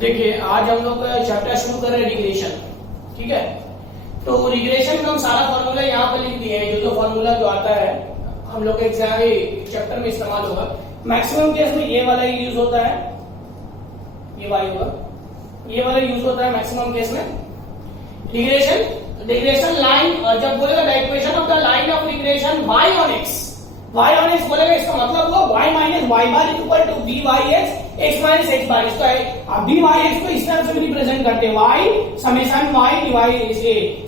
देखिए आज हम लोग चैप्टर शुरू कर रहे हैं रिग्रेशन। ठीक है, तो रिग्रेशन का हम सारा फॉर्मूला यहाँ पर लिख दिए हैं। जो फॉर्मूला जो आता है हम लोग के एग्जाम चैप्टर में इस्तेमाल होगा। मैक्सिमम केस में ये वाला ही यूज होता है, ये वाई होगा, ये वाला यूज होता है मैक्सिमम केस में। रिग्रेशन लाइन जब बोलेगा the equation of the line of regression y on x बोलेगा, इसका मतलब वो y minus y bar equal to b y x x minus x bar. इसका बी वाई एक्स को इस तरह से भी रिप्रेजेंट करते हैं, y summation y divide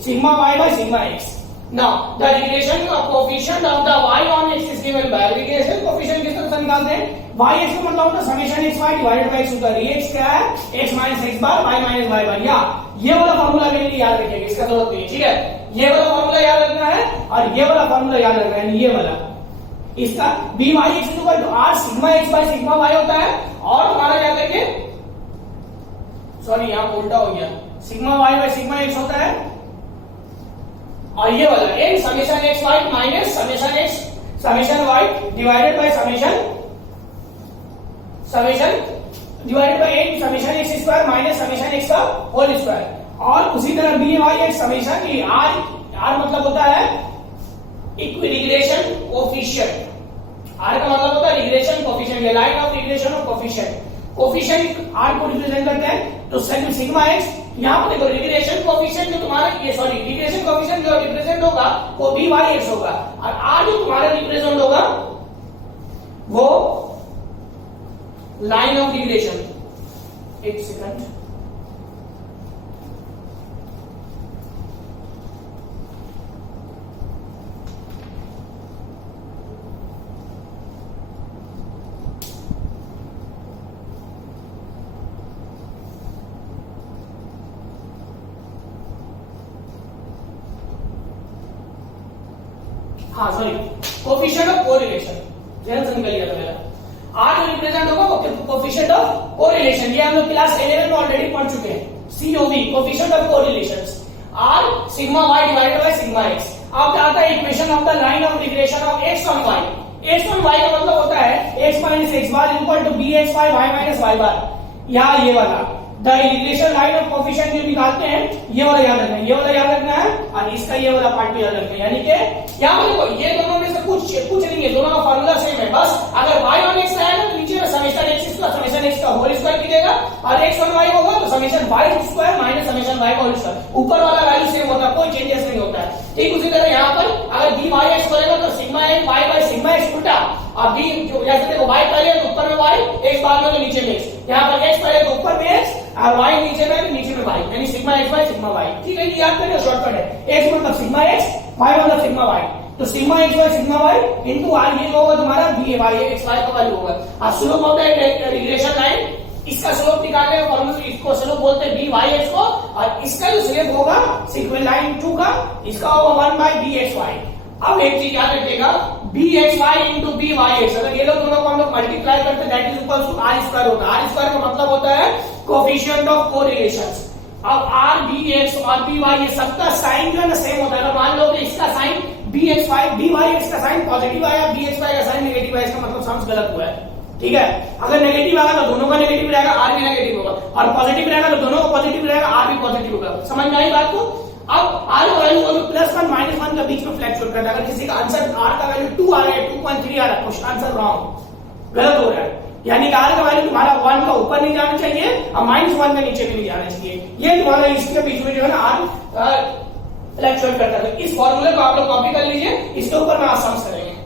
sigma y by sigma x। Now the regression coefficient of the y on x is given by regression coefficient किस तरह से निकालते हैं, y x का मतलब होता है summation x y divided by x होता है x क्या है x minus x bar y minus y बार। या ये वाला फार्मूला के लिए याद रखिएगा, इसका जरूरत नहीं है। ठीक है, ये वाला फार्मूला याद रखना है और ये वाला फार्मूला याद रखना है, ये वाला इसका b y x equal to r sigma x by sigma y होता है। और हमारा क्या करेंगे, सॉरी यहां उल्टा हो गया, sigma y by sigma x होता है। और ये वाला n summation x y minus summation x summation y divided by summation divided by n summation x square minus summation x का होल स्क्वायर। और उसी तरह बी वाई एक्स समेशन की आर मतलब होता है रिग्रेशन कोएफिशिएंट। आर का मतलब होता है regression coefficient, line of regression of coefficient r को रिप्रेजेंट करते हैं। तो सिग्मा एक्स यहां पर देखो रिग्रेशन कोएफिशिएंट जो तुम्हारा रिग्रेशन कोएफिशिएंट जो रिप्रेजेंट होगा वो बी वाई एक्स होगा, और आर जो तुम्हारा रिप्रेजेंट होगा वो लाइन ऑफ रिग्रेशन। एक सेकंड, हाँ सॉरी कोएफिशिएंट ऑफ कोरिलेशन, ध्यान से निकल गया था मेरा। आर जो रिप्रेजेंट होगा वो कोएफिशिएंट ऑफ कोरिलेशन, ये हम लोग क्लास 11 में ऑलरेडी पढ़ चुके हैं। COV coefficient of correlations, r sigma y divided by sigma x. अब क्या आता है equation of the line of regression of x on y. X on y का मतलब होता है x minus x bar equal to b x y y minus y bar. यहाँ ये वाला the regression line of coefficient जो निकालते हैं ये वाला याद रखना है, ये वाला याद रखना है, और इसका ये वाला पार्ट भी याद रखना है। यानी कि यहाँ पर देखो ये दोनों में से कुछ नहीं है, दोनों का फार्मूला सेम है। बस अगर y on x आएगा तो नीचे में समेशन x का समेशन x का होल स्क्वायर कीजिएगा, और x on y होगा तो summation y square minus summation y का होल स्क्वायर। ऊपर वाला वैल्यू सेम होता है, कोई चेंजेस नहीं होता है। ठीक उसी तरह यहाँ पर अगर b y x करेगा तो sigma x y by sigma x उल्टा, और b जो जैसे देखो y पहले तो ऊपर में y, x बाद में तो नीचे में x। यहाँ पर x पहले तो ऊपर में x और y नीचे में तो नीचे में y, यानी sigma x by sigma y। ठीक है, ये याद करिए, शॉर्टकट है। x मतलब सिग्मा x, y मतलब सिग्मा y, तो sigma x by sigma y into r, ये होगा तुम्हारा b y x y का वैल्यू होगा। और स्लोप होता है रिग्रेशन लाइन, इसका स्लोप निकालने का फॉर्मूला, इसको स्लोप बोलते हैं बी वाई एक्स को, और इसका जो स्लोप होगा सीक्वेंस लाइन 2 का, इसका होगा 1 बाय बी एक्स वाई। अब एक चीज याद रखिएगा, b x y into b y x, अगर ये लोग दोनों को हम लोग मल्टीप्लाई करते हैं that is equal to r square होता है। आर स्क्वायर का मतलब होता है कोएफिशिएंट ऑफ कोरिलेशंस। अब आर बी एक्स और बी वाई ये सबका साइन जो है ना सेम होता है। अगर मान लो कि इसका sign b x y, b y x का साइन पॉजिटिव आया, बी एक्स वाई का साइन नेगेटिव आया, इसका मतलब समझ गलत हुआ है। ठीक है, अगर नेगेटिव आएगा तो दोनों का नेगेटिव रहेगा, आर भी नेगेटिव होगा, और पॉजिटिव रहेगा तो दोनों का पॉजिटिव रहेगा, आर भी पॉजिटिव होगा। समझ में आई बात को? अब आर का वैल्यू +1 -1 के बीच में फ्लक्चुएट करता है। अगर किसी का आंसर आर का वैल्यू 2 आ रहा है, 2.3 आ रहा है, क्वेश्चन आंसर रॉन्ग, गलत हो रहा है। यानी कि आर का वैल्यू तुम्हारा 1 का ऊपर नहीं जाना चाहिए और -1 के नीचे भी नहीं जाना चाहिए। ये तुम्हारा इसके बीच में जो है ना आर फ्लक्चुएट करता है। इस फॉर्मूले को आप लोग कॉपी कर लीजिए, इसके ऊपर में आप समझ करेंगे।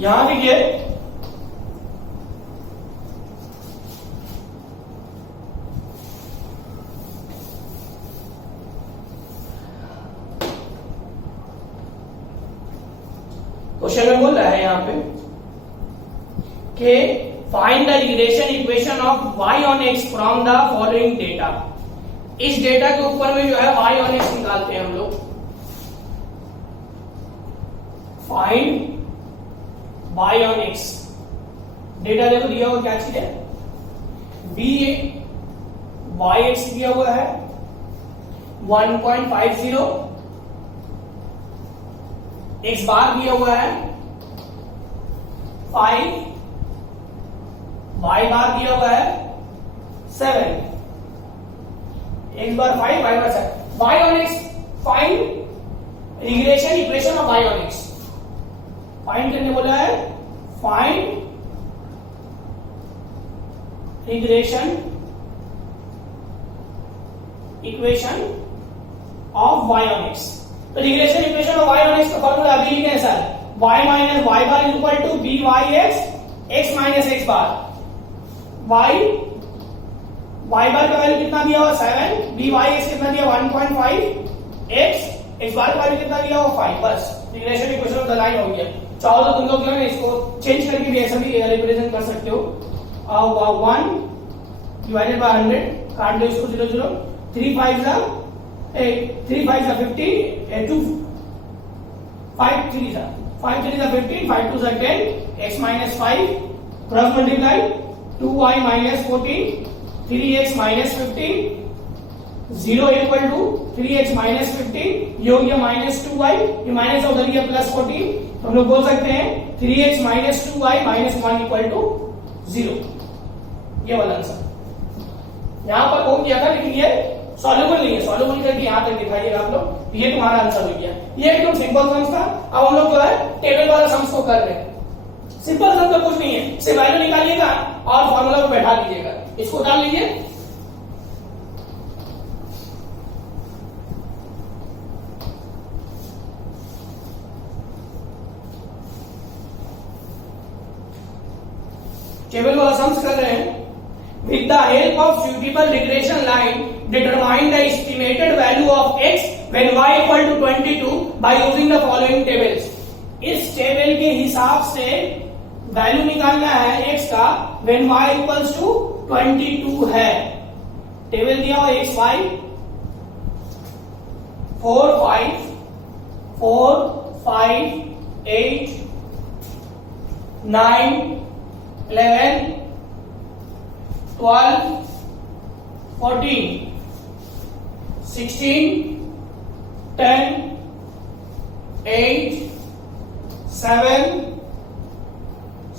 यहां देखिए क्वेश्चन में बोल रहा है यहाँ पे कि find the regression equation of y on x from the following data. इस डेटा के ऊपर में जो है y on x निकालते हैं हम लोग। Find y on x, data देखो दिया हुआ क्या चीज है, b y x दिया हुआ है, 1.50, x बार दिया हुआ है 5, y बार दिया हुआ है 7, x bar 5, y bar 7. y on x, find regression equation of y on x. Find करने बोला है, find regression equation of y on x. तो regression equation of y on x का फॉर्मूला अभी लिखे हैं sir, y minus y bar equal to b y x, x minus x bar. y bar का value कितना दिया हुआ 7, B y x कितना दिया 1.5, x बार का वैल्यू कितना दिया हुआ 5. बस regression equation of the line हो गया. चाहो तो तुम लोग जो है इसको चेंज करके भी ऐसा भी रिप्रेजेंट कर सकते हो. 1 डिवाइडेड बाय 100, काट दो इसको 0 0, 3 5 जा 15, 2 5 3 जा 15, 5 2 जा 10, x minus 5 cross multiply 2y minus 14, 3x minus 15, 0 equal to 3x minus 15, ये हो गया minus 2y, ये माइनस उधर गया प्लस 14. तो हम लोग बोल सकते हैं 3x minus 2y minus 1 equal to 0. ये वाला आंसर यहां पर कौन किया था, लेकिन ये सॉल्यूबल नहीं है. सॉल्यूबल करके यहां तक दिखाइएगा आप लोग. ये तुम्हारा आंसर हो गया. ये एकदम सिंपल सम्स था. अब हम लोग जो है टेबल वाला सम्स को कर रहे हैं. सिंपल सम तो कुछ नहीं है, सिर्फ वैल्यू निकालिएगा और फॉर्मूला को बैठा दीजिएगा. इसको डाल लीजिए. टेबल वाला सम्स कर रहे हैं. With the help of suitable regression line, determine the estimated value of x when y equal to 22 by using the following tables. इस टेबल के हिसाब से वैल्यू निकालना है x का when y equals to 22 है. टेबल दिया हुआ x y 4 5 8 9 11 12 14 16 10 8 7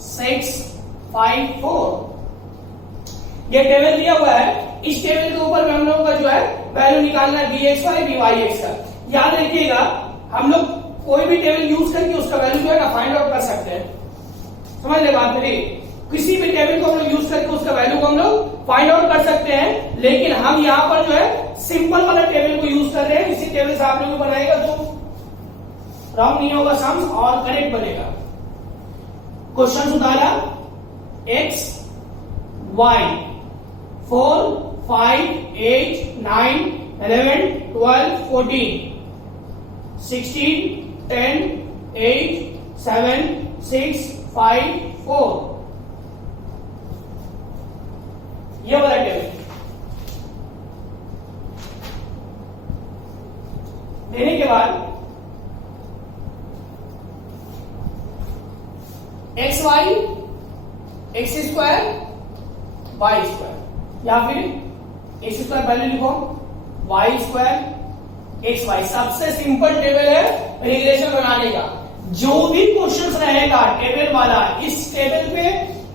6 5 4. ये टेबल दिया हुआ है. इस टेबल के ऊपर में हम लोगों का जो है वैल्यू निकालना है bxy byx का. याद रखिएगा हम लोग कोई भी टेबल यूज करके उसका वैल्यू जो है ना फाइंड आउट कर सकते हैं. समझ ले बात मेरी. किसी भी टेबल को हम लोग यूज करके उसका वैल्यू को हम लोग फाइंड आउट कर सकते हैं, लेकिन हम यहाँ पर जो है सिंपल वाला टेबल को यूज कर रहे हैं. इसी टेबल से आप लोग बनाएगा तो रॉन्ग नहीं होगा सम्स और करेक्ट बनेगा. क्वेश्चन सुधारा x y 4 5 8 9 11 12 14 16 10 8 7 6 5 4. ये वाला टेबल देने के बाद x y x square y square, या फिर एक्स स्क्वायर वैल्यू लिखो वाई स्क्वायर एक्स वाई. सबसे सिंपल टेबल है रिग्रेशन बनाने का. जो भी क्वेश्चन रहेगा टेबल वाला इस टेबल पे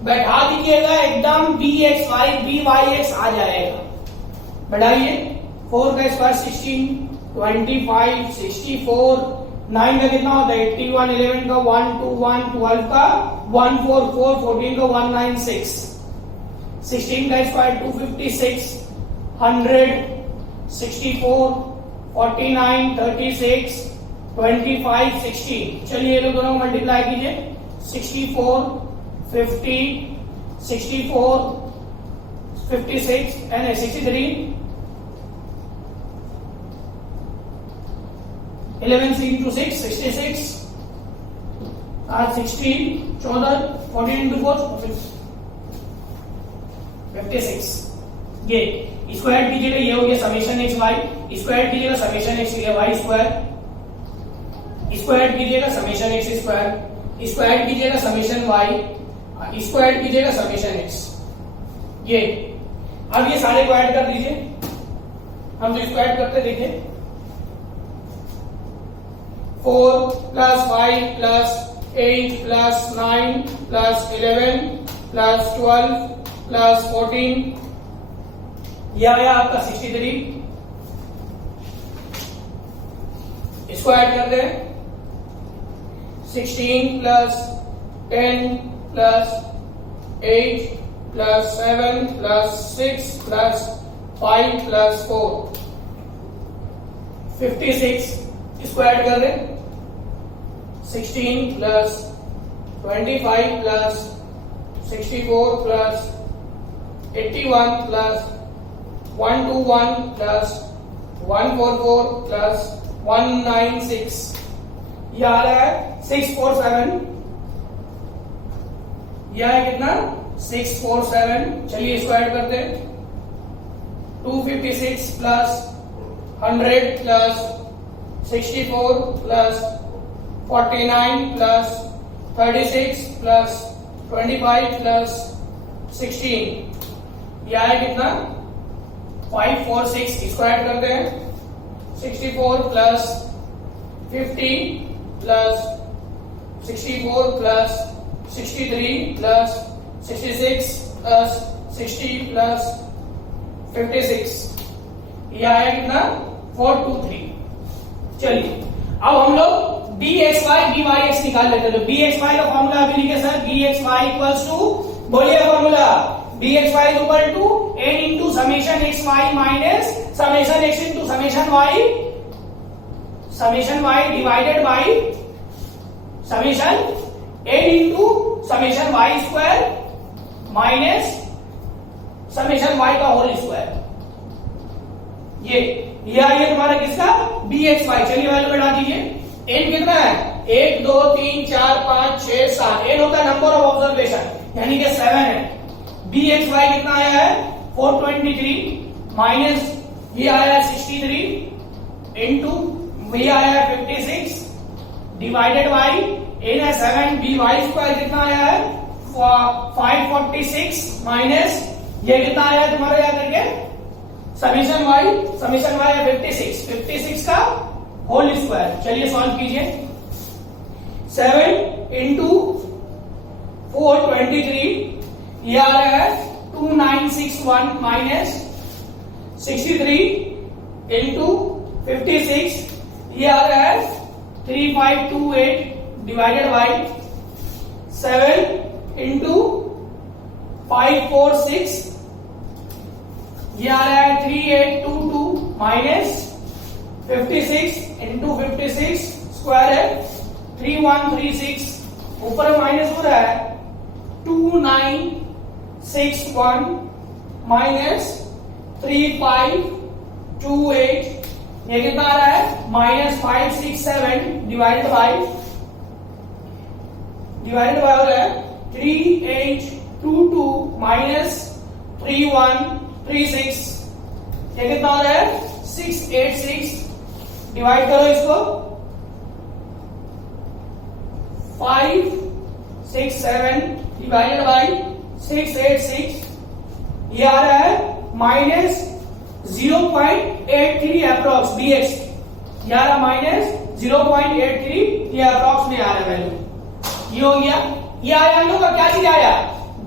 बैठा दीजिएगा, एकदम b x y b y x आ जाएगा. बढ़ाइए 4 का स्क्वायर 16 25 64, 9 का कितना होता है 81, 11 का 1 2 1, 12 का 1 4 4, 14 का 196, 16 का स्क्वायर 256, 100 64 49 36 25 16. चलिए ये लोग दोनों मल्टीप्लाई कीजिए. 64 50 64 56 and 63, 11 into 6 66, 16 14 14 into 4 56. ये स्क्वायर कीजिएगा, ये हो गया समेशन एक्स वाई. स्क्वायर कीजिएगा summation x y square. Square कीजिएगा समेशन एक्स स्क्वायर. स्क्वायर कीजिएगा समेशन वाई. स्क्वायर कीजिएगा समेशन एक्स. ये अब ये सारे को ऐड कर दीजिए. हम जो स्क्वायर करते देखिए 4 plus 5 plus 8 plus 9 plus 11 plus 12 plus 14, यह आया आपका 63। इसको ऐड कर दें, 16 plus 10 plus 8 plus 7 plus 6 plus 5 plus 4, 56। इसको ऐड कर दें, 16 plus 25 plus 64 plus 81 plus 121 plus 144 plus 196, यह आ रहा है 647। यह है कितना 647। चलिए इसको ऐड करते हैं, 256 plus 100 plus 64 plus 49 plus 36 plus 25 plus 16, यह है कितना 546। इसको ऐड करते हैं, 64 plus 50 plus 64 plus 63 plus 66 plus 60 plus 56, यह है कितना 423। चलिए अब हम लोग bxy byx निकाल लेते हैं। तो bxy का फॉर्मूला अभी लिखे सर, bxy इक्वल्स टू, बोलिए formula, bxy is equal to n into summation xy minus summation x into summation y divided by summation n into summation y square minus summation y का whole square. ये आइए तुम्हारा किसका bxy। चलिए value बैठा दीजिए। n कितना है 1 2 3 4 5 6 7, n होता है नंबर ऑफ ऑब्जर्वेशन, यानी कि 7 है। bxy कितना आया है 423 माइनस ये आया है 63 इंटू ये आया है 56 डिवाइडेड बाई n है 7, by स्क्वायर कितना आया है 546 माइनस ये कितना आया है तुम्हारा याद करके समेशन y है 56 का होल स्क्वायर। चलिए सॉल्व कीजिए, 7 इंटू 423 ये आ रहा है 2961 माइनस 63 इंटू 56 ये आ रहा है 3528 डिवाइडेड बाई 7 इंटू 546 ये आ रहा है 3822 माइनस 56 इंटू 56 स्क्वायर है 3136, ऊपर माइनस हो रहा है 2961 माइनस 3528, ये कितना आ रहा है माइनस 567 डिवाइडेड बाई हो रहा है 3822 माइनस 3136, ये कितना आ रहा है 686। डिवाइड करो इसको, 567 डिवाइडेड बाई 686, ये आ रहा है माइनस 0.83 अप्रॉक्स bx, ये आ रहा माइनस 0.83, ये अप्रॉक्स में आ रहा है वैल्यू। ये हो गया, ये आया हम लोग का क्या चीज आया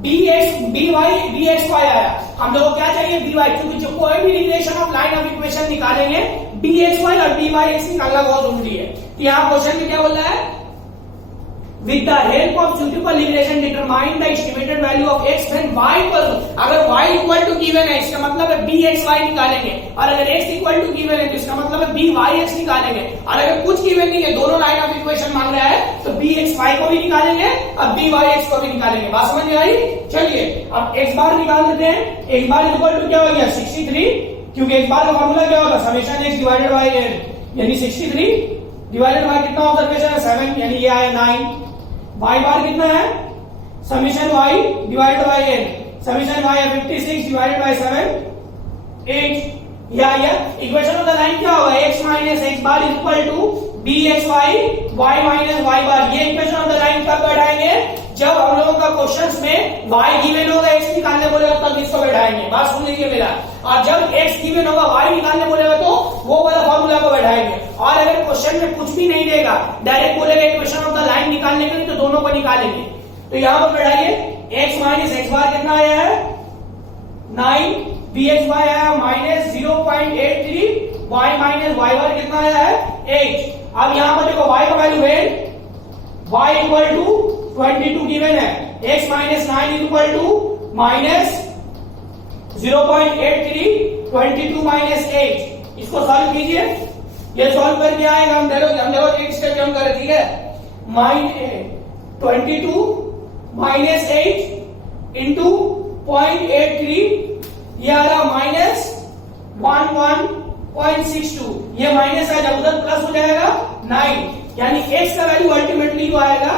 bxy आया। हम लोग को क्या चाहिए by, क्योंकि जो कोई भी relation of line of equation निकालेंगे bxy और byx निकालना बहुत जरूरी है। तो यहाँ क्वेश्चन में क्या बोल रहा है, with the help of suitable relation determine the estimated value of x when y equal to, अगर y इक्वल टू गिवन है इसका मतलब है bxy निकालेंगे, और अगर x इक्वल टू गिवन है तो इसका मतलब है byx निकालेंगे, और अगर कुछ गिवन नहीं है दोनों लाइन ऑफ इक्वेशन मांग रहा है तो bxy को भी निकालेंगे और byx को भी निकालेंगे। बात समझ में आई? चलिए अब x बार निकाल देते हैं। x बार इक्वल टू क्या हो गया 63, क्योंकि x बार का फॉर्मूला क्या होगा summation x divided by n, यानी 63 डिवाइडेड बाई कितना ऑब्जर्वेशन है 7, यानी ये आया 9। y बार कितना है summation y divided by n, summation y है 56 डिवाइडेड बाई 7 8, या इक्वेशन ऑफ द लाइन क्या होगा x minus x bar equal to dxy y minus y bar. ये इक्वेशन ऑफ द लाइन कब बैठाएंगे? जब हम लोगों का क्वेश्चंस में y गिवन होगा, x निकालने बोलेगा तब इसको बैठाएंगे। बात सुन लीजिए मेरा। और जब x गिवन होगा, y निकालने बोलेगा तो वो वाला फॉर्मूला को बैठाएंगे। और अगर क्वेश्चन में कुछ भी नहीं देगा, डायरेक्ट बोलेगा इक्वेशन ऑफ द लाइन निकालने के लिए, तो दोनों को निकालेंगे। तो यहां पर बैठाइए x माइनस x बार कितना आया है 9, bx बार आया माइनस 0.83, y माइनस y बार कितना आया है 8। अब यहां पर देखो y का वैल्यू है y इक्वल टू 22 गिवन है, x minus 9 equal to minus 0.83, 22 minus 8। इसको सॉल्व कीजिए। ये सॉल्व करके आएगा, हम देखो एक स्टेप कम करें, ठीक है। 22 माइनस 8 इंटू 0.83, ये आ रहा माइनस 11.62। ये माइनस है, जब उधर प्लस हो जाएगा 9, यानी x का वैल्यू अल्टीमेटली आएगा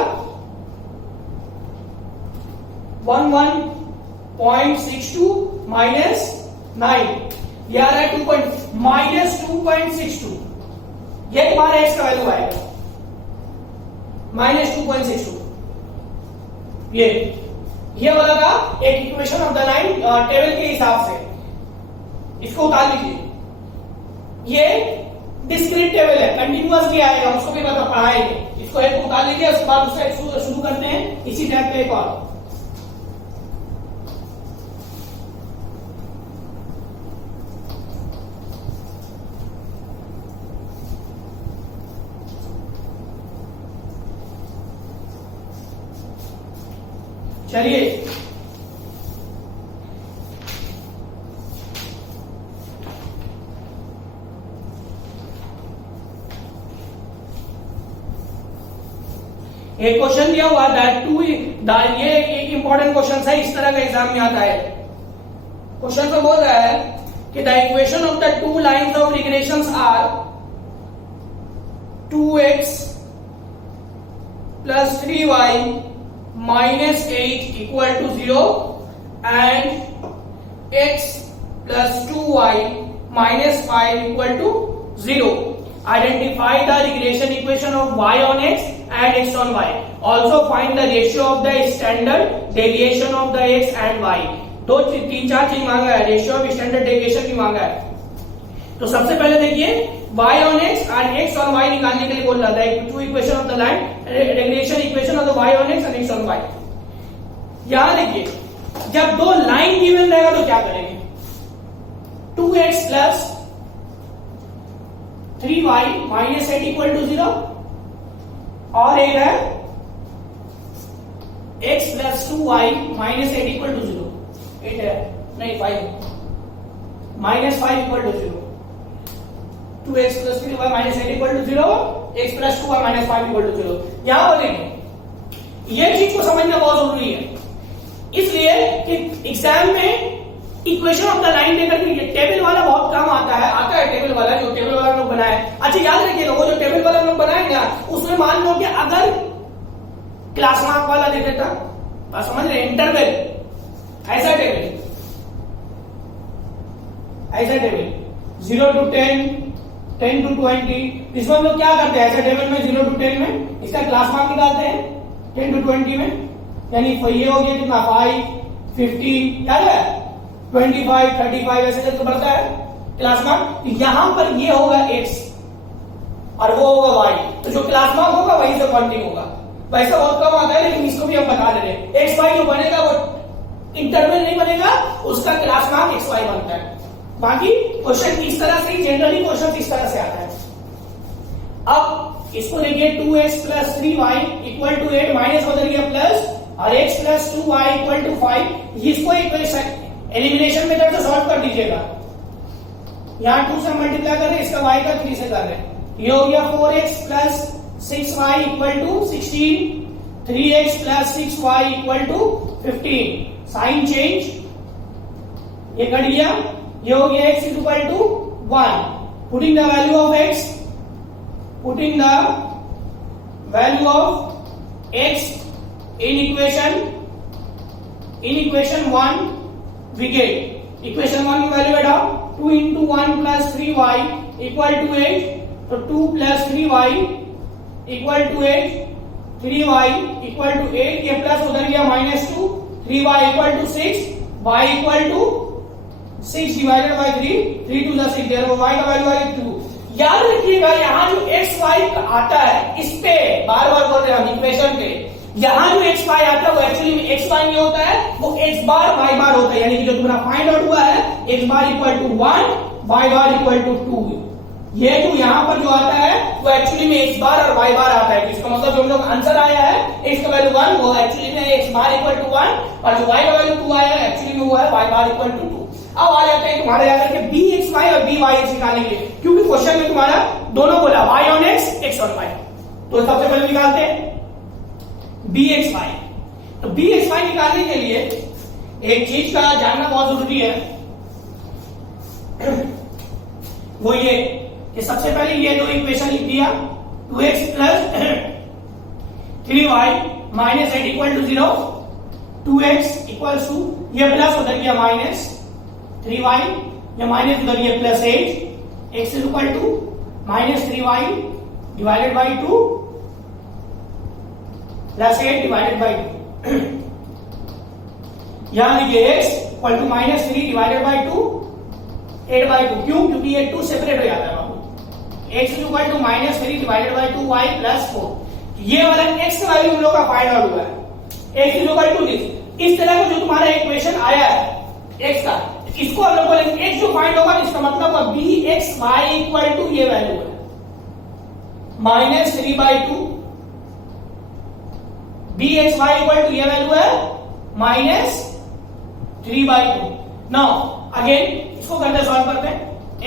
11.62 माइनस 9, ये आ रहा है माइनस 2.62। ये हमारा x का वैल्यू आएगा माइनस 2.62। ये वाला का एक equation of the line table के हिसाब से, इसको उतार लीजिए। ये डिस्क्रीट टेबल है, कंटिन्यूअस भी आएगा, उसको भी मतलब पढ़ाएंगे। इसको एक उतार लीजिए, उसके बाद उससे शुरू करते हैं इसी टाइप पे एक और। चलिए एक क्वेश्चन दिया हुआ दैट टू, ये एक इंपॉर्टेंट क्वेश्चन है, इस तरह का एग्जाम में आता है। क्वेश्चन तो बोल रहा है कि the equation of the two lines of regressions are 2x plus 3y minus 8 equal to 0 and x plus 2y minus 5 equal to 0। Identify the regression equation of y on x and x on y. Also find the ratio of the standard deviation of the x and y. दो तीन चार चीज मांगा है, ratio of standard deviation भी मांगा है। तो सबसे पहले देखिए y on x and x on y निकालने के लिए बोल रहा था, two equation of the line regression equation of the y on x and x on y। यहां देखिए जब दो लाइन गिवन रहेगा तो क्या करेंगे, 2x plus 3y minus 8 equal to 0, और एक है x plus 2y minus 8 equal to 0। 8 है नहीं 5 minus 5 equal to 0। 2x plus 3y minus 8 equal to 0, x plus 2y minus 5 equal to 0। यहां बोलेंगे ये चीज को समझना बहुत जरूरी है, इसलिए कि एग्जाम में इक्वेशन ऑफ द लाइन लेकर के टेबल वाला बहुत काम आता है टेबल वाला, जो टेबल वाला लोग बनाए। अच्छा याद रखिएगा, वो जो टेबल वाला लोग बनाएगा उसमें मान लो कि अगर क्लास मार्क वाला दे देता, बस समझ रहे, इंटरवल ऐसा टेबल 0 to 10, 10 to 20, इसमें हम लोग क्या करते हैं, ऐसे टेबल में 0 to 10 में इसका क्लास मार्क निकालते हैं, 10 to 20 में, यानी ये हो गया कितना 5, 50, याद है 25, 35 ऐसे करके बढ़ता है क्लास मार्क। यहां पर ये होगा x और वो होगा y, तो जो क्लास मार्क होगा वही से काउंटिंग होगा। वैसा बहुत कम आता है, लेकिन इसको भी हम बता दे रहे हैं। एक्स वाई जो बनेगा वो इंटरवल नहीं बनेगा, उसका क्लास मार्क एक्स वाई बनता है। बाकी क्वेश्चन इस तरह से, जनरली क्वेश्चन इस तरह से आता है। अब इसको देखिए 2x plus 3y equal to 8 minus हो जाएगा प्लस, और x plus 2y equal to 5। इसको एलिमिनेशन मेथड से सॉल्व कर दीजिएगा। यहां 2 से मल्टीप्लाई कर रहे हैं, इसका y का 3 से कर रहे हैं। ये हो गया 4x plus 6y equal to 16, 3x plus 6y equal to 15। Sign change, ये कट गया, ये हो गया x equal to 1। Putting the value of x, putting the value of x in equation 1 we get equation 1 की value बैठाओ, 2 into 1 plus 3y equal to 8। तो 2 plus 3y equal to 8, 3y equal to 8, ये plus उधर गया -2, 3y equal to 6, y equal to 6 divided by 3, 3 to the 6, therefore y का value आई 2। याद रखिएगा यहाँ जो x y आता है इस पे बार बार बोल रहे हैं हम इक्वेशन पे, यहाँ जो x y आता है वो एक्चुअली में x y नहीं होता है, वो x बार y बार होता है। यानी कि जो तुम्हारा फाइंड आउट हुआ है x bar equal to 1, y bar equal to 2, ये जो यहाँ पर जो आता है वो एक्चुअली में x बार और y बार आता है। इसका मतलब जो हम लोग आंसर आया है x का वैल्यू 1 वो एक्चुअली में x बार इक्वल टू 1 और जो y का वैल्यू 2 आया है एक्चुअली में वो है y बार इक्वल टू 2। अब आ जाते हैं तुम्हारे यहाँ करके bxy और byx निकालने के लिए, क्योंकि क्वेश्चन में तुम्हारा दोनों बोला y on x, x on y। तो सबसे पहले निकालते हैं bxy। तो bxy निकालने के लिए एक चीज का जानना बहुत जरूरी है, वो ये कि सबसे पहले ये दो इक्वेशन लिख दिया, 2x plus 3y minus 8 equal to 0, 2x equal to ये प्लस उधर गया माइनस 3y, या माइनस उधर गया plus 8, x is equal to minus 3y divided by 2 plus 8 divided by 2। यहां लिखिए x equal to minus 3 divided by 2 8 by 2, क्यों? क्योंकि ये 2 सेपरेट हो जाता है बाबू। x is equal to minus 3 divided by 2y plus 4। ये वाला x का वैल्यू हम लोग का फाइंड आउट हुआ है, x is equal to this. इस तरह का जो तुम्हारा इक्वेशन आया है x का, इसको हम लोग बोलेंगे x जो फाइंड होगा इसका मतलब होगा bxy इक्वल टू ये वैल्यू है minus 3 by 2, bxy equal to ये वैल्यू है माइनस 3 बाई 2। नाउ अगेन इसको करते सॉल्व करते हैं,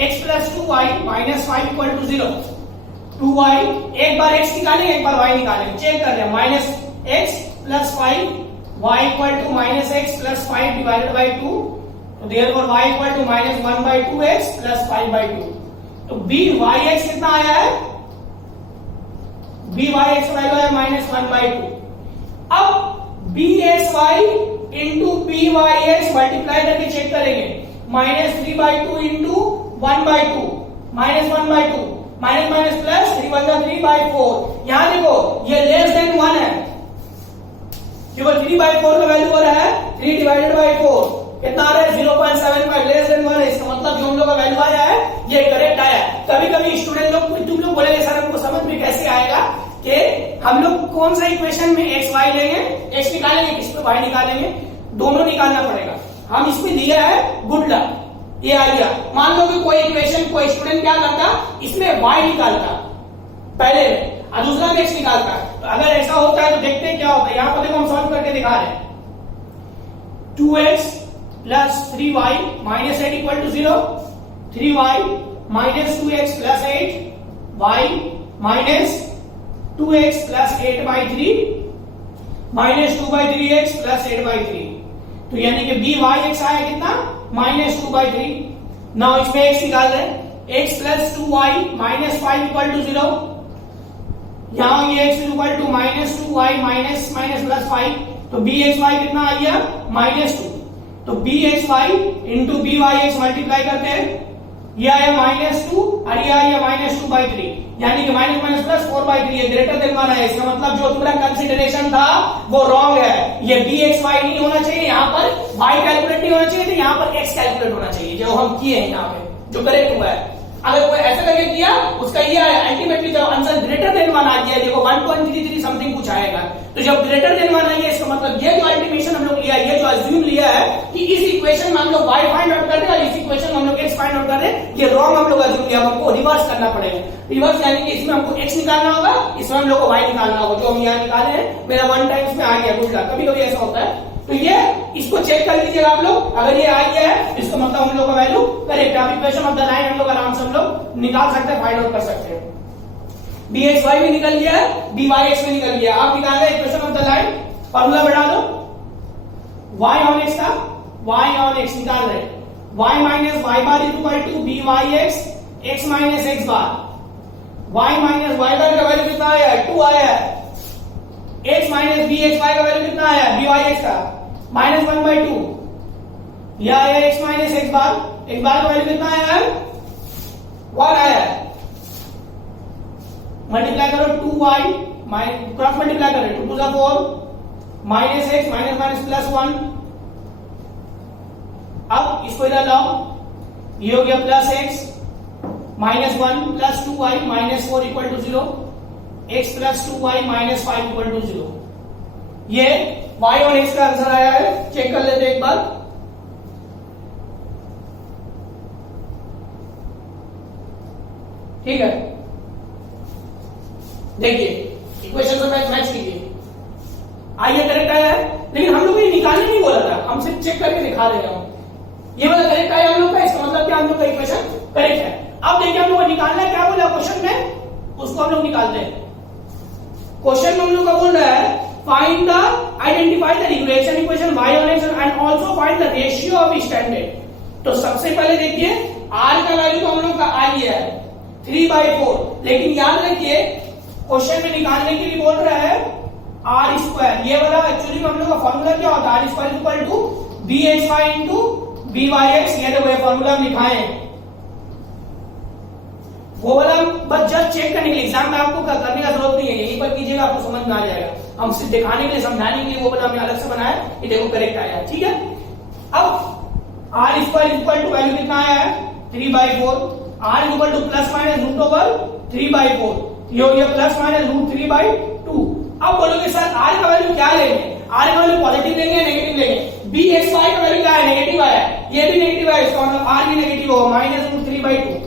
x plus 2y minus 5 equal to 0, 2y एक बार x निकालेंगे एक बार y निकालेंगे, चेक कर रहे हैं minus x plus 5 y equal to minus x plus 5 divided by 2, तो therefore y equal to minus 1 by 2x plus 5 by 2। तो byx कितना आया है, byx वैल्यू है माइनस 1 बाई 2। अब bxy इंटू byx मल्टीप्लाई करके चेक करेंगे, minus 3 by 2 into 1 by 2 minus 1 by 2 minus minus plus 3 1 3 by 4। यहां देखो ये लेस देन 1 है, केवल 3 बाई 4 का वैल्यू हो रहा है 3 डिवाइडेड बाई 4, कितना आ रहा है 0.75, लेस देन 1 है। इसका मतलब जो हम लोग का वैल्यू आया है ये करेक्ट आया है। कभी कभी स्टूडेंट लोग तुम लोग बोलेंगे सर हमको समझ में कैसे आएगा कि हम लोग कौन सा इक्वेशन में x y लेंगे, x निकालेंगे किस पे y निकालेंगे, दोनों निकालना पड़ेगा। हम इसमें दिया है गुड लक, ये आ गया। मान लो कि कोई इक्वेशन कोई स्टूडेंट क्या करता, इसमें y निकालता पहले और दूसरा में x निकालता। तो अगर ऐसा होता है तो देखते हैं क्या होता है। यहां पर देखो हम सॉल्व करके दिखा रहे हैं, 2x plus 3y minus 8 equal to 0, 3y minus 2x plus 8, y minus 2x plus 8 by 3 minus 2 by 3x plus 8 by 3। तो यानी कि byx आया कितना, माइनस 2 बाई 3। नाउ इसमें x निकाल रहे हैं, x plus 2y minus 5 equal to 0, यहां ये x equal to minus 2y minus minus plus 5, तो bxy कितना आ गया माइनस 2। तो bxy इंटू byx मल्टीप्लाई करते हैं, ये आया माइनस 2 और ये आया माइनस 2 बाई 3, यानी कि माइनस माइनस प्लस 4 बाई 3, ये ग्रेटर देन 1 है। इसका मतलब जो तुम्हारा कंसिडरेशन था वो रॉन्ग है, ये bxy नहीं होना चाहिए, यहाँ पर y कैलकुलेट नहीं होना चाहिए, तो यहाँ पर x कैलकुलेट होना चाहिए, जो हम किए हैं यहाँ पे जो करेक्ट हुआ है। अगर कोई ऐसा करके किया उसका ये आया अल्टीमेटली जब आंसर ग्रेटर देन 1 आ गया, देखो 1.33 समथिंग कुछ आएगा, तो जब ग्रेटर देन 1 आएगा इसका मतलब ये जो अल्टीमेशन हम लोग लिया, ये जो अज्यूम लिया है कि इस इक्वेशन में हम लोग y फाइंड आउट कर रहे हैं और इस इक्वेशन में हम लोग x फाइंड आउट कर रहे हैं, ये रॉन्ग हम लोग अज्यूम लिया, हमको रिवर्स करना पड़ेगा। रिवर्स यानी कि इसमें हमको x निकालना होगा, इसमें हम लोग को y निकालना होगा, जो हम यहाँ निकाले हैं मेरा 1 टाइम्स में आ गया गुड लक। कभी कभी ऐसा होता है, तो ये इसको चेक कर लीजिएगा आप लोग, अगर ये आ गया है इसका मतलब हम लोग का वैल्यू करेक्ट है। इक्वेशन ऑफ द लाइन हम लोग आराम से हम लोग निकाल सकते हैं, फाइंड आउट कर सकते हैं। bxy भी निकल गया है, byx भी निकल गया। आप निकाल रहे equation of the line, formula बढ़ा दो, y on x का y on x निकाल रहे, y minus y bar equal to byx x minus x bar, y minus y bar का वैल्यू कितना आया है 2 आया है, x माइनस bxy का वैल्यू कितना आया byx का माइनस 1 बाई 2, यह आया x माइनस x बार का वैल्यू कितना आया है 1 आया है, मल्टीप्लाई करो 2y, क्रॉस मल्टीप्लाई करो 2 to the 4 minus x minus minus plus 1। अब इसको इधर लाओ, ये हो गया plus x minus 1 plus 2y minus 4 equal to 0, x plus 2y minus 5 equal to 0। ये y और x का आंसर आया है, चेक कर लेते एक बार। ठीक है, देखिए इक्वेशन से मैच कीजिए, आइए करेक्ट आया है, लेकिन हम लोग ये निकालने नहीं बोला था, हम सिर्फ चेक करके दिखा दे रहे हूं। ये वाला करेक्ट आया हम लोग का, इसका मतलब क्या हम लोग का इक्वेशन करेक्ट है। अब देखिए हम लोग को निकालना है, क्या बोला क्वेश्चन में, उसको हम लोग निकालते हैं। क्वेश्चन में हम लोग का बोल रहा है find the identify the regression equation y on x and also find the ratio of standard. तो सबसे पहले देखिए r का वैल्यू तो हम लोग का आ गया है 3/4, लेकिन याद रखिए क्वेश्चन में निकालने के लिए बोल रहा है r स्क्वायर। ये वाला एक्चुअली में हम लोग का फॉर्मूला क्या होता है, r square equal to bxy into byx। ये देखो ये फॉर्मूला हम लिखाए हैं, वो वाला बस जस्ट चेक करने के लिए, एग्जाम में आपको करने का जरूरत नहीं है, यहीं पर कीजिएगा आपको समझ में आ जाएगा। हम सिर्फ दिखाने के लिए समझाने के लिए वो वाला हमने अलग से बनाया, ये देखो करेक्ट आया, ठीक है। अब r square equal to value कितना आया है 3/4, r equal to plus minus root over 3/4, ये हो गया प्लस माइनस रूट 3/2। अब बोलोगे सर r का वैल्यू क्या लेंगे, r का वैल्यू पॉजिटिव लेंगे नेगेटिव लेंगे, bxy का वैल्यू क्या है नेगेटिव आया, ये भी नेगेटिव है, इसका मतलब r भी नेगेटिव होगा माइनस रूट 3/2।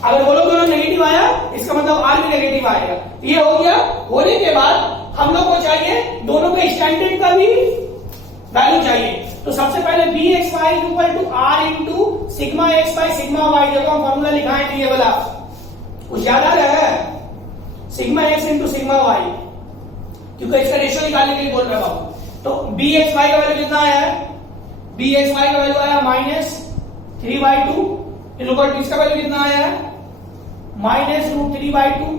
अगर बोलो दोनों नेगेटिव आया, इसका मतलब r भी नेगेटिव आएगा। ये हो गया, होने के बाद हम लोग को चाहिए दोनों के स्टैंडर्ड का भी वैल्यू चाहिए। तो सबसे पहले bxy equal to r into sigma x by sigma y, देखो हम फॉर्मूला लिखाए थे ये वाला, कुछ याद आ रहा है, sigma x into sigma y, क्योंकि इसका रेशियो निकालने के लिए बोल रहा हूं। तो bxy का वैल्यू कितना आया है, bxy का वैल्यू आया माइनस 3/2, इक्वल टू इसका वैल्यू कितना आया है minus root 3/2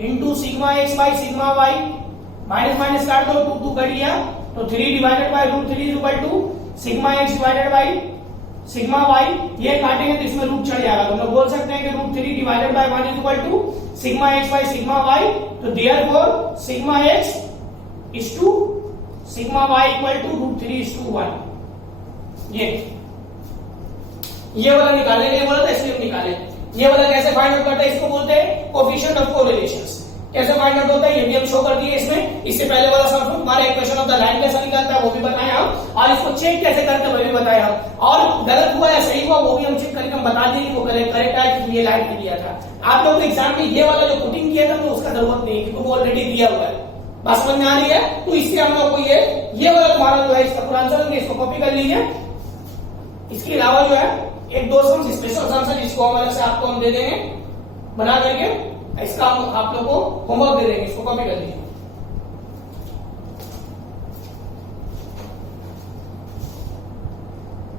into sigma x by sigma y, minus minus काट दो, 2 2 कट गया, तो 3 divided by root 3 equal to sigma x divided by sigma y। ये काटेंगे तो इसमें रूट चढ़ जाएगा, तो हम लोग बोल सकते हैं कि root 3 divided by 1 equal to sigma x by sigma y। तो therefore sigma x is to sigma y equal to root 3 is to 1। ये वाला निकालने के लिए बोला था, इसलिए निकाले। ये वाला कैसे फाइंड आउट करता है, इसको बोलते हैं कोएफिशिएंट ऑफ कोरिलेशंस। कैसे फाइंड आउट होता है ये भी हम शो कर दिए इसमें। इससे पहले वाला सब हमारा इक्वेशन ऑफ द लाइन कैसे निकलता है वो भी बताए हम, और इसको चेक कैसे करते हैं वो भी बताए हम, और गलत हुआ या सही हुआ वो भी हम चेक करके हम बता देंगे वो करेक्ट है कि ये लाइन पे दिया था। आप लोग एग्जाम में ये वाला जो पुटिंग किया था तो उसका जरूरत नहीं है, क्योंकि वो ऑलरेडी दिया हुआ है। बात समझ में आ रही है? तो इससे हम लोग को ये वाला तुम्हारा जो है इसका पूरा आंसर होंगे, इसको कॉपी कर लीजिए। इसके अलावा जो है एक दो सम्स स्पेशल सम्स है जिसको हम अलग से आपको हम दे देंगे बना करके, इसका हम आप लोग को होमवर्क दे देंगे, इसको कॉपी कर लीजिए।